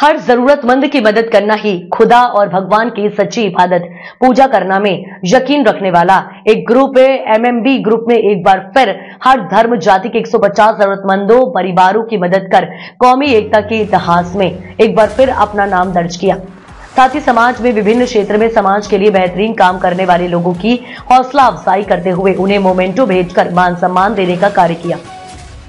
हर जरूरतमंद की मदद करना ही खुदा और भगवान की सच्ची इबादत पूजा करना में यकीन रखने वाला एक ग्रुप है। एमएमबी ग्रुप में एक बार फिर हर धर्म जाति के 150 जरूरतमंदों परिवारों की मदद कर कौमी एकता के इतिहास में एक बार फिर अपना नाम दर्ज किया। साथ ही समाज में विभिन्न क्षेत्र में समाज के लिए बेहतरीन काम करने वाले लोगों की हौसला अफजाई करते हुए उन्हें मोमेंटो भेजकर मान सम्मान देने का कार्य किया।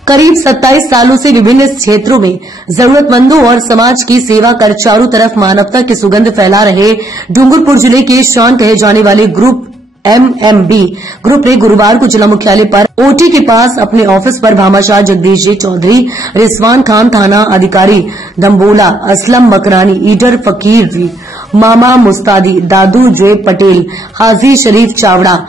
करीब 27 सालों से विभिन्न क्षेत्रों में जरूरतमंदों और समाज की सेवा कर चारों तरफ मानवता की सुगंध फैला रहे डूंगरपुर जिले के शान कहे जाने वाले ग्रुप एमएमबी ग्रुप ने गुरुवार को जिला मुख्यालय पर ओटी के पास अपने ऑफिस पर भामाशाह जगदीश जी चौधरी, रिजवान खान थाना अधिकारी दम्बोला, असलम मकरानी, ईडर फकीर जी, मामा मुस्तादी, दादू जे पटेल, हाजी शरीफ चावड़ा,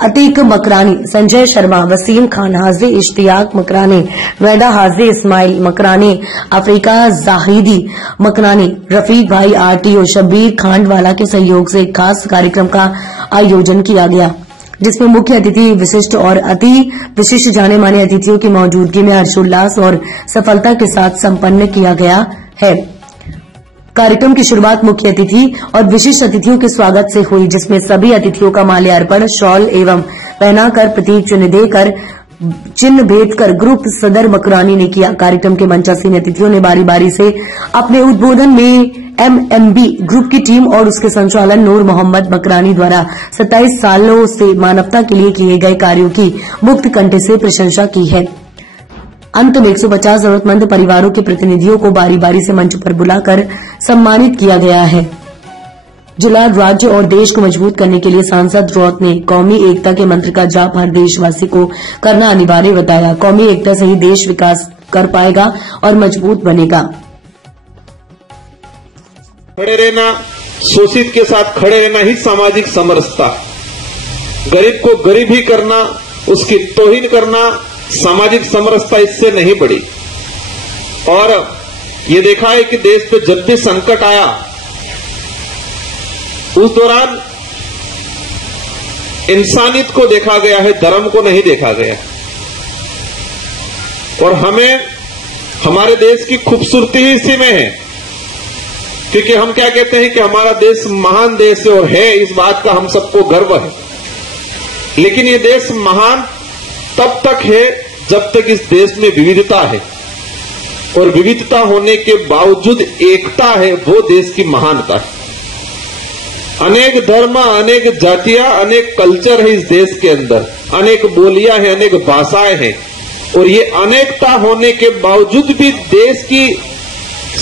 अतीक मकरानी, संजय शर्मा, वसीम खान, हाजी इश्तियाक मकरानी, नोएडा हाजी इस्माइल मकरानी, अफ्रीका जाहिदी मकरानी, रफीक भाई आरटीओ, शब्बीर खांडवाला के सहयोग से एक खास कार्यक्रम का आयोजन किया गया, जिसमें मुख्य अतिथि विशिष्ट और अति विशिष्ट जाने माने अतिथियों की मौजूदगी में हर्षोल्लास और सफलता के साथ संपन्न किया गया है। कार्यक्रम की शुरुआत मुख्य अतिथि और विशिष्ट अतिथियों के स्वागत से हुई, जिसमें सभी अतिथियों का माल्यार्पण शॉल एवं पहनाकर प्रतीक चिन्ह भेद कर ग्रुप सदर मकरानी ने किया। कार्यक्रम के मंचासीन अतिथियों ने बारी बारी से अपने उद्बोधन में एमएमबी ग्रुप की टीम और उसके संचालन नूर मोहम्मद मकरानी द्वारा 27 सालों से मानवता के लिए किए गए कार्यों की मुक्त कंठ से प्रशंसा की है। अंत में 150 जरूरतमंद परिवारों के प्रतिनिधियों को बारी बारी से मंच पर बुलाकर सम्मानित किया गया है। जिला, राज्य और देश को मजबूत करने के लिए सांसद रौत ने कौमी एकता के मंत्र का जाप हर देशवासी को करना अनिवार्य बताया। कौमी एकता से ही देश विकास कर पाएगा और मजबूत बनेगा। खड़े रहना, शोषित के साथ खड़े रहना ही सामाजिक समरसता। गरीब को गरीब ही करना, उसकी तौहीन करना सामाजिक समरसता इससे नहीं बढ़ी। और ये देखा है कि देश पे जब भी संकट आया उस दौरान इंसानियत को देखा गया है, धर्म को नहीं देखा गया। और हमें हमारे देश की खूबसूरती ही इसी में है, क्योंकि हम क्या कहते हैं कि हमारा देश महान देश है, और है, इस बात का हम सबको गर्व है। लेकिन ये देश महान तब तक है जब तक इस देश में विविधता है, और विविधता होने के बावजूद एकता है, वो देश की महानता है। अनेक धर्म, अनेक जातियां, अनेक कल्चर है इस देश के अंदर, अनेक बोलियां हैं, अनेक भाषाएं हैं, और ये अनेकता होने के बावजूद भी देश की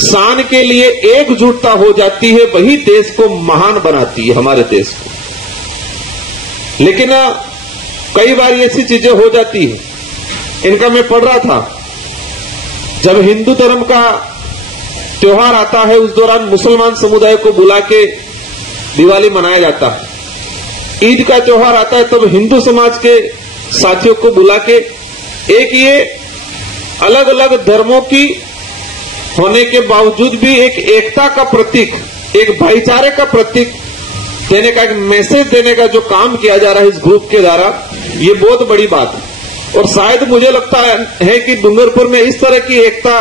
शान के लिए एकजुटता हो जाती है, वही देश को महान बनाती है, हमारे देश को। लेकिन कई बार ऐसी चीजें हो जाती है, इनका मैं पढ़ रहा था, जब हिंदू धर्म का त्योहार आता है उस दौरान मुसलमान समुदाय को बुला के दिवाली मनाया जाता है। ईद का त्योहार आता है तब हिंदू समाज के साथियों को बुला के एक ये अलग अलग धर्मों की होने के बावजूद भी एक एकता का प्रतीक, एक भाईचारे का प्रतीक देने का, एक मैसेज देने का जो काम किया जा रहा है इस ग्रुप के द्वारा, ये बहुत बड़ी बात है। और शायद मुझे लगता है कि डूंगरपुर में इस तरह की एकता,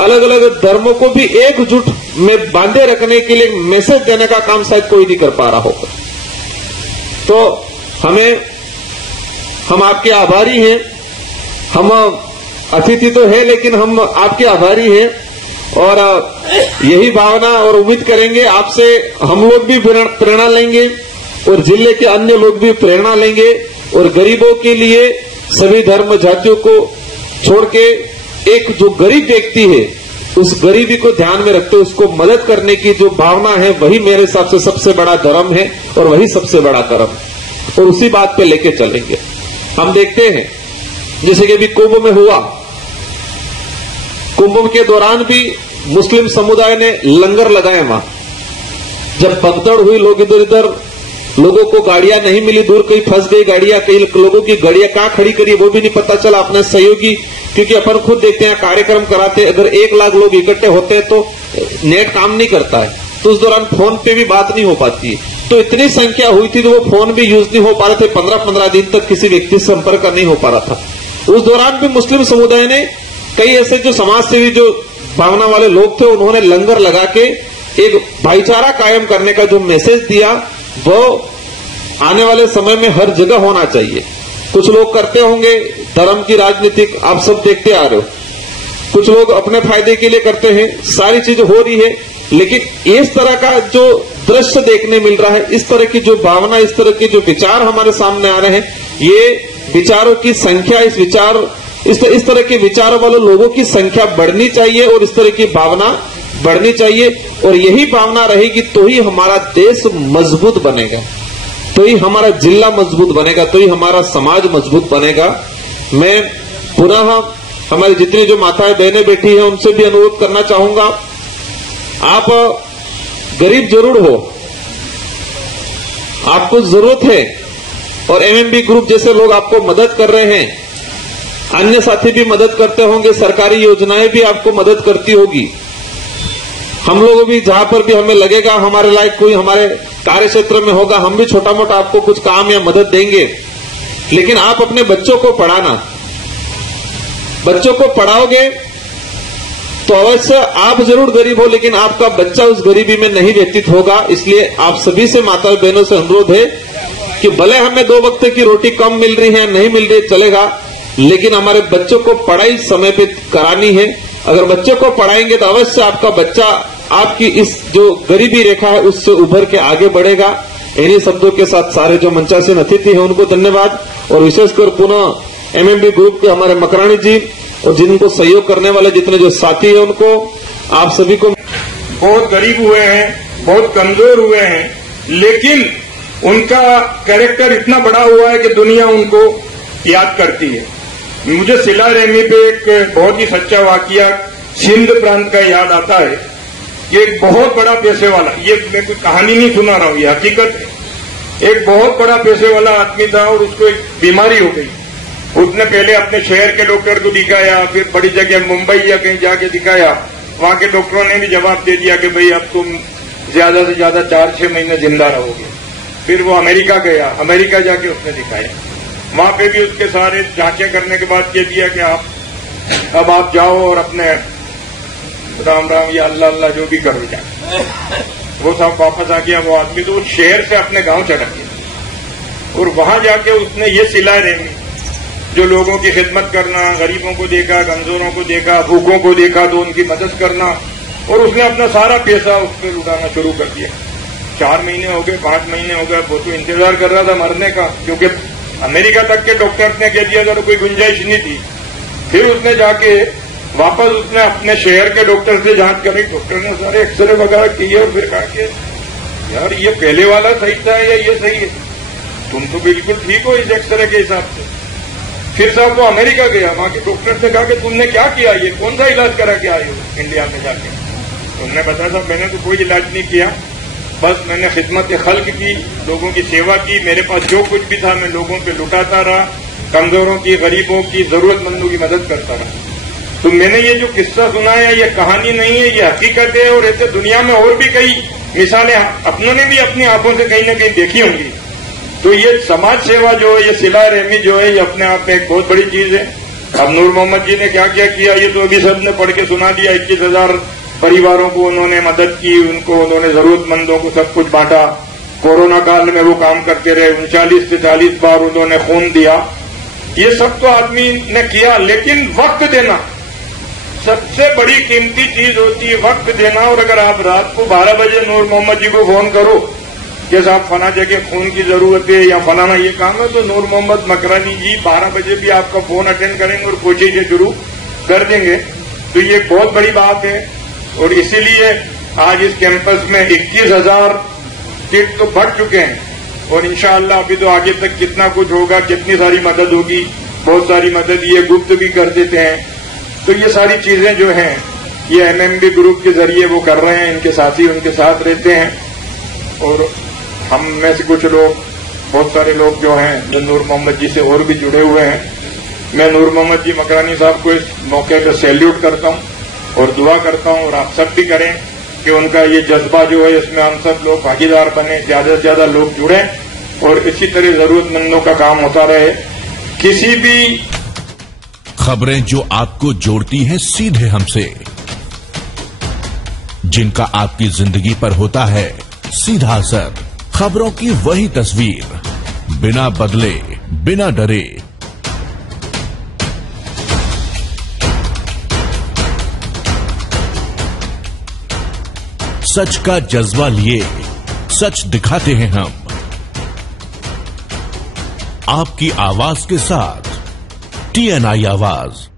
अलग अलग धर्मों को भी एकजुट में बांधे रखने के लिए मैसेज देने का काम शायद कोई नहीं कर पा रहा होगा। तो हम आपके आभारी हैं। हम अतिथि तो है, लेकिन हम आपके आभारी हैं, और यही भावना और उम्मीद करेंगे आपसे हम लोग भी प्रेरणा लेंगे, और जिले के अन्य लोग भी प्रेरणा लेंगे, और गरीबों के लिए सभी धर्म जातियों को छोड़ के एक जो गरीब व्यक्ति है उस गरीबी को ध्यान में रखते उसको मदद करने की जो भावना है, वही मेरे हिसाब से सबसे बड़ा धर्म है, और वही सबसे बड़ा कर्म है, और उसी बात पे लेके चलेंगे। हम देखते हैं जैसे कि अभी कुंभ में हुआ, कुंभ के दौरान भी मुस्लिम समुदाय ने लंगर लगाए वहां। जब भगदड़ हुई, लोग इधर उधर, लोगों को गाड़ियां नहीं मिली, दूर कहीं फंस गई गाड़ियां, कई लोगों की गाड़ियां कहां खड़ी करी वो भी नहीं पता चला। अपने सहयोगी, क्योंकि अपन खुद देखते हैं कार्यक्रम कराते, अगर 1 लाख लोग इकट्ठे होते हैं तो नेट काम नहीं करता है, तो उस दौरान फोन पे भी बात नहीं हो पाती है। तो इतनी संख्या हुई थी तो वो फोन भी यूज नहीं हो पा रहे थे, 15-15 दिन तक किसी व्यक्ति से संपर्क नहीं हो पा रहा था। उस दौरान भी मुस्लिम समुदाय ने कई ऐसे जो समाज सेवी जो भावना वाले लोग थे, उन्होंने लंगर लगा के एक भाईचारा कायम करने का जो मैसेज दिया वो आने वाले समय में हर जगह होना चाहिए। कुछ लोग करते होंगे धर्म की राजनीति, आप सब देखते आ रहे हो, कुछ लोग अपने फायदे के लिए करते हैं, सारी चीजें हो रही है, लेकिन इस तरह का जो दृश्य देखने मिल रहा है, इस तरह की जो भावना, इस तरह के जो विचार हमारे सामने आ रहे हैं, ये विचारों की संख्या, इस तरह के विचारों वाले लोगों की संख्या बढ़नी चाहिए और इस तरह की भावना बढ़नी चाहिए। और यही भावना रहेगी तो ही हमारा देश मजबूत बनेगा, तो ही हमारा जिला मजबूत बनेगा, तो ही हमारा समाज मजबूत बनेगा। मैं पुनः हमारी जितनी जो माताएं बहनें बैठी हैं उनसे भी अनुरोध करना चाहूंगा, आप गरीब जरूर हो, आपको जरूरत है और एमएमबी ग्रुप जैसे लोग आपको मदद कर रहे हैं, अन्य साथी भी मदद करते होंगे, सरकारी योजनाएं भी आपको मदद करती होगी। हम लोग भी जहां पर भी हमें लगेगा हमारे लायक कोई हमारे कार्य क्षेत्र में होगा, हम भी छोटा मोटा आपको कुछ काम या मदद देंगे। लेकिन आप अपने बच्चों को पढ़ाना, बच्चों को पढ़ाओगे तो अवश्य आप जरूर गरीब हो, लेकिन आपका बच्चा उस गरीबी में नहीं व्यतीत होगा। इसलिए आप सभी से माता बहनों से अनुरोध है कि भले हमें 2 वक्त की रोटी कम मिल रही है, नहीं मिल रही है, चलेगा, लेकिन हमारे बच्चों को पढ़ाई समय पे करानी है। अगर बच्चों को पढ़ाएंगे तो अवश्य आपका बच्चा आपकी इस जो गरीबी रेखा है उससे उभर के आगे बढ़ेगा। इन्हीं शब्दों के साथ सारे जो मंचासीन अतिथि हैं उनको धन्यवाद, और विशेषकर पुनः एमएमबी ग्रुप के हमारे मकरानी जी और जिनको सहयोग करने वाले जितने जो साथी हैं उनको, आप सभी को। बहुत गरीब हुए हैं, बहुत कमजोर हुए हैं, लेकिन उनका कैरेक्टर इतना बड़ा हुआ है कि दुनिया उनको याद करती है। मुझे सिला रेमी पे एक बहुत ही सच्चा वाकया सिंध प्रांत का याद आता है कि एक बहुत बड़ा पैसे वाला, ये मैं कोई कहानी नहीं सुना रहा हूं, ये हकीकत है। एक बहुत बड़ा पैसे वाला आदमी था और उसको एक बीमारी हो गई। उसने पहले अपने शहर के डॉक्टर को दिखाया, फिर बड़ी जगह मुंबई या कहीं जाके दिखाया। वहां के डॉक्टरों ने भी जवाब दे दिया कि भाई अब तुम ज्यादा से ज्यादा 4-6 महीने जिंदा रहोगे। फिर वो अमेरिका गया, अमेरिका जाके उसने दिखाया, वहां पे भी उसके सारे जांचें करने के बाद कह दिया कि अब आप जाओ और अपने राम राम या अल्लाह अल्लाह जो भी करो जाए। वो सब वापस आ गया। वो आदमी तो उस शहर से अपने गांव चढ़ गया और वहां जाके उसने ये सिला रेमी, जो लोगों की खिदमत करना, गरीबों को देखा, कमजोरों को देखा, भूखों को देखा तो उनकी मदद करना, और उसने अपना सारा पैसा उस पर उड़ाना शुरू कर दिया। 4 महीने हो गए, 5 महीने हो गए, वो तो इंतजार कर रहा था मरने का, क्योंकि अमेरिका तक के डॉक्टर ने कह दिया था तो कोई गुंजाइश नहीं थी। फिर उसने जाके वापस उसने अपने शहर के डॉक्टर से जांच करी, डॉक्टर ने सारे एक्सरे वगैरह किए और फिर कहा कि यार ये पहले वाला सही था या ये सही है, तुम तो बिल्कुल ठीक हो इस एक्सरे के हिसाब से। फिर साहब वो अमेरिका गया, वहां के डॉक्टर से कहा कि तुमने क्या किया, ये कौन सा इलाज करा के आए हो इंडिया में जाके। उन्होंने बताया साहब मैंने तो कोई इलाज नहीं किया, बस मैंने खिदमत खल्क की, लोगों की सेवा की, मेरे पास जो कुछ भी था मैं लोगों पे लुटाता रहा, कमजोरों की, गरीबों की, जरूरतमंदों की मदद करता रहा। तो मैंने ये जो किस्सा सुना है ये कहानी नहीं है, ये हकीकत है। और ऐसे दुनिया में और भी कई मिसालें अपनों ने भी अपनी आंखों से कहीं न कहीं देखी होंगी। तो ये समाज सेवा जो है, ये सिला रेमी जो है, ये अपने आप में एक बहुत बड़ी चीज है। अब नूर मोहम्मद जी ने क्या क्या किया ये तो अभी सबने पढ़ के सुना दिया। 21,000 परिवारों को उन्होंने मदद की, उनको उन्होंने जरूरतमंदों को सब कुछ बांटा। कोरोना काल में वो काम करते रहे, 39 से 40 बार उन्होंने खून दिया। ये सब तो आदमी ने किया, लेकिन वक्त देना सबसे बड़ी कीमती चीज होती है, वक्त देना। और अगर आप रात को 12 बजे नूर मोहम्मद जी को फोन करो कि साहब फला जगह खून की जरूरत है या फलाना ये काम है, तो नूर मोहम्मद मकरानी जी 12 बजे भी आपका फोन अटेंड करेंगे और कोशिशें शुरू कर देंगे। तो ये बहुत बड़ी बात है। और इसीलिए आज इस कैंपस में 21,000 किट तो बढ़ चुके हैं, और इंशाअल्लाह अभी तो आगे तक कितना कुछ होगा, कितनी सारी मदद होगी, बहुत सारी मदद ये गुप्त भी कर देते हैं। तो ये सारी चीजें जो हैं ये एमएमबी ग्रुप के जरिए वो कर रहे हैं, इनके साथी उनके साथ रहते हैं। और हम में से कुछ लोग, बहुत सारे लोग जो हैं जो नूर मोहम्मद जी से और भी जुड़े हुए हैं। मैं नूर मोहम्मद जी मकरानी साहब को इस मौके पर सैल्यूट करता हूं और दुआ करता हूं, और आप सब भी करें कि उनका ये जज्बा जो है इसमें हम सब लोग भागीदार बने, ज्यादा से ज्यादा लोग जुड़े और इसी तरह जरूरतमंदों का काम होता रहे। किसी भी खबरें जो आपको जोड़ती हैं सीधे हमसे, जिनका आपकी जिंदगी पर होता है सीधा असर। खबरों की वही तस्वीर, बिना बदले, बिना डरे। सच का जज्बा लिए सच दिखाते हैं हम, आपकी आवाज के साथ। TNI आवाज।